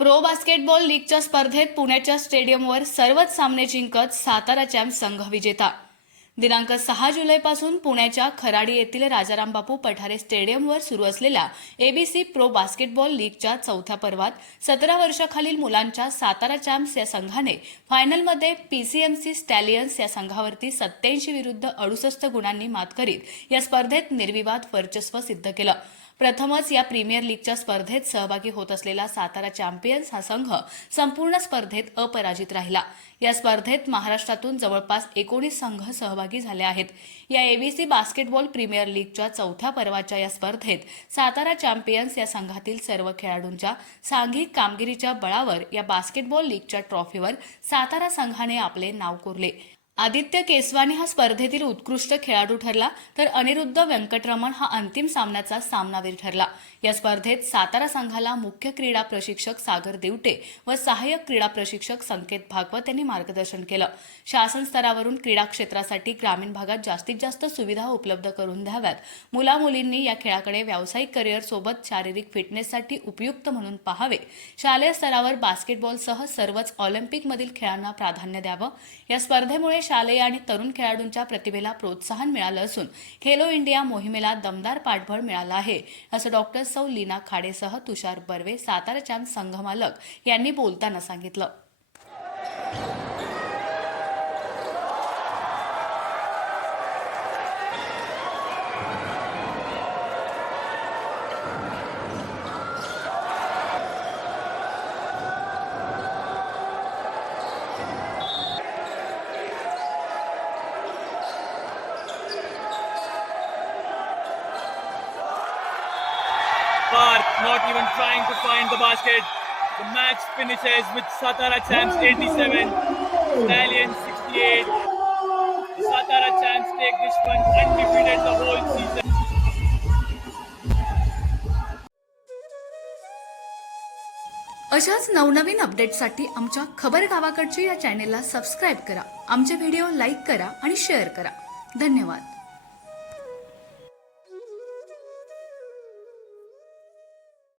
Pro basketball लीगच्या स्पर्धेत पुण्याच्या स्टेडियमवर सर्वच सामने जिंकत सातारा चॅम्प संघ विजेता. दिनांक सहा जुलैपासून पुण्याच्या खराडी येथील राजाराम बापू पठारे स्टेडियमवर सुरू असलेल्या एबीसी प्रो बास्केटबॉल लीगच्या चौथ्या पर्वात सतरा वर्षाखालील मुलांच्या सातारा चॅम्प्स या संघाने फायनलमध्ये पीसीएमसी स्टॅलियन्स या संघावरती सत्याऐंशी विरुद्ध अडुसष्ट गुणांनी मात करीत या स्पर्धेत निर्विवाद वर्चस्व सिद्ध केलं. प्रथमच या प्रीमियर लीगच्या स्पर्धेत सहभागी होत असलेला सातारा चॅम्पियन्स हा संघ संपूर्ण स्पर्धेत अपराजित राहिला. या स्पर्धेत महाराष्ट्रातून जवळपास एकोणीस संघ सहभागी झाले आहेत. या एबीसी बास्केटबॉल प्रीमियर लीगच्या चौथ्या पर्वाच्या या स्पर्धेत सातारा चॅम्पियन्स या संघातील सर्व खेळाडूंच्या सांघिक कामगिरीच्या बळावर या बास्केटबॉल लीगच्या ट्रॉफीवर सातारा संघाने आपले नाव कोरले. आदित्य केसवानी हा स्पर्धेतील उत्कृष्ट खेळाडू ठरला तर अनिरुद्ध व्यंकटरमण हा अंतिम सामन्याचा सामनावीर ठरला. या स्पर्धेत सातारा संघाला मुख्य क्रीडा प्रशिक्षक सागर देवटे व सहाय्यक क्रीडा प्रशिक्षक संकेत भागवत यांनी मार्गदर्शन केलं. शासन स्तरावरून क्रीडा क्षेत्रासाठी ग्रामीण भागात जास्तीत जास्त सुविधा उपलब्ध करून द्याव्यात. मुला मुलींनी या खेळाकडे व्यावसायिक करिअर सोबत शारीरिक फिटनेससाठी उपयुक्त म्हणून पाहावे. शालेय स्तरावर बास्केटबॉलसह सर्वच ऑलिम्पिकमधील खेळांना प्राधान्य द्यावं. या स्पर्धेमुळे शालेय आणि तरुण खेळाडूंच्या प्रतिभेला प्रोत्साहन मिळालं असून खेलो इंडिया मोहिमेला दमदार पाठबळ मिळालं आहे. असं डॉक्टर सौ लीना खाडेसह तुषार बर्वे साताराच्या संघमालक यांनी बोलताना सांगितलं. Park not even trying to find the basket. The match finishes with Satara Champs 87, Stallion 68. The Satara Champs take this one undefeated the whole season. अशाच नवनवीन अपडेटसाठी आमच्या खबर गावाकडच्या या चॅनेलला सबस्क्राईब करा आमचे व्हिडिओ लाईक करा आणि शेअर करा धन्यवाद